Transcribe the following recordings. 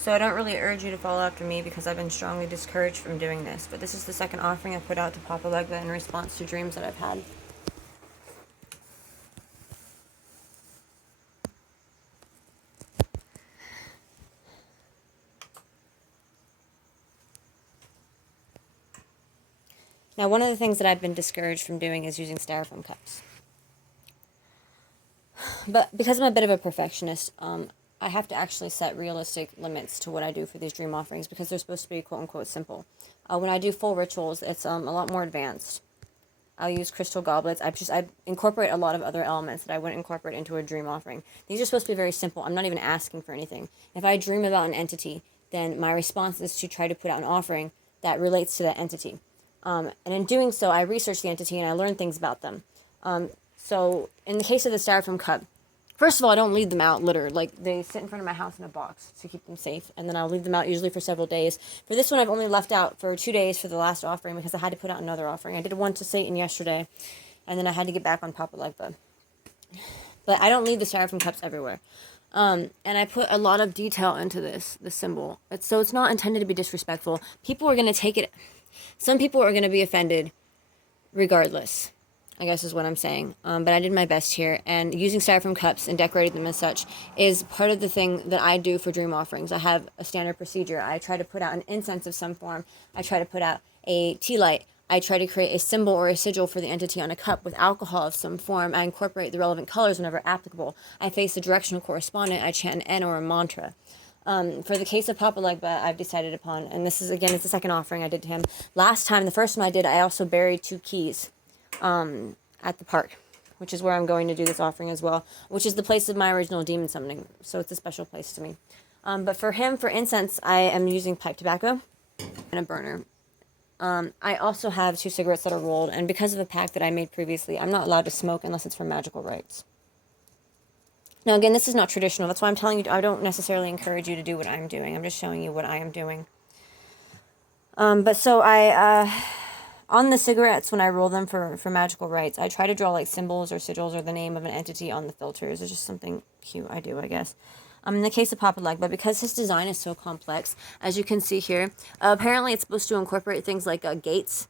So I don't really urge you to follow after me because I've been strongly discouraged from doing this. But this is the second offering I put out to Papa Legba in response to dreams that I've had. Now, one of the things that I've been discouraged from doing is using styrofoam cups. But because I'm a bit of a perfectionist, I have to actually set realistic limits to what I do for these dream offerings because they're supposed to be quote-unquote simple. When I do full rituals, it's a lot more advanced. I'll use crystal goblets. I incorporate a lot of other elements that I wouldn't incorporate into a dream offering. These are supposed to be very simple. I'm not even asking for anything. If I dream about an entity, then my response is to try to put out an offering that relates to that entity. And in doing so, I research the entity and I learn things about them. So in the case of the styrofoam cup, first of all, I don't leave them out littered. Like, they sit in front of my house in a box to keep them safe, and then I'll leave them out usually for several days. For this one, I've only left out for 2 days for the last offering because I had to put out another offering. I did one to Satan yesterday, and then I had to get back on Papa Legba. But I don't leave the styrofoam cups everywhere. And I put a lot of detail into this symbol. So it's not intended to be disrespectful. People are going to take it. Some people are going to be offended regardless, I guess is what I'm saying. But I did my best here. And using styrofoam cups and decorating them as such is part of the thing that I do for dream offerings. I have a standard procedure. I try to put out an incense of some form. I try to put out a tealight. I try to create a symbol or a sigil for the entity on a cup with alcohol of some form. I incorporate the relevant colors whenever applicable. I face the directional correspondent. I chant an N or a mantra. For the case of Papa Legba, I've decided upon, and this is, again, it's the second offering I did to him. Last time, the first one I did, I also buried 2 keys at the park, which is where I'm going to do this offering as well, which is the place of my original demon summoning, so it's a special place to me. But for him, for incense, I am using pipe tobacco and a burner. I also have 2 cigarettes that are rolled, and because of a pact that I made previously, I'm not allowed to smoke unless it's for magical rites. Now, again, this is not traditional. That's why I'm telling you, I don't necessarily encourage you to do what I'm doing. I'm just showing you what I am doing. But so on the cigarettes, when I roll them for magical rites, I try to draw like symbols or sigils or the name of an entity on the filters. It's just something cute I do, I guess. In the case of Papa Legba, because his design is so complex, as you can see here, apparently it's supposed to incorporate things like gates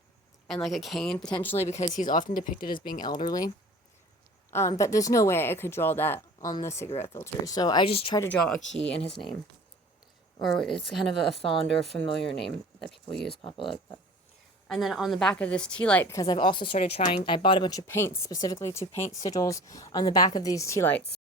and like a cane, potentially, because he's often depicted as being elderly. But there's no way I could draw that on the cigarette filter. So I just try to draw a key in his name. Or it's kind of a fond or familiar name that people use, Papa Legba. And then on the back of this tea light, because I've also started trying, I bought a bunch of paints specifically to paint sigils on the back of these tea lights.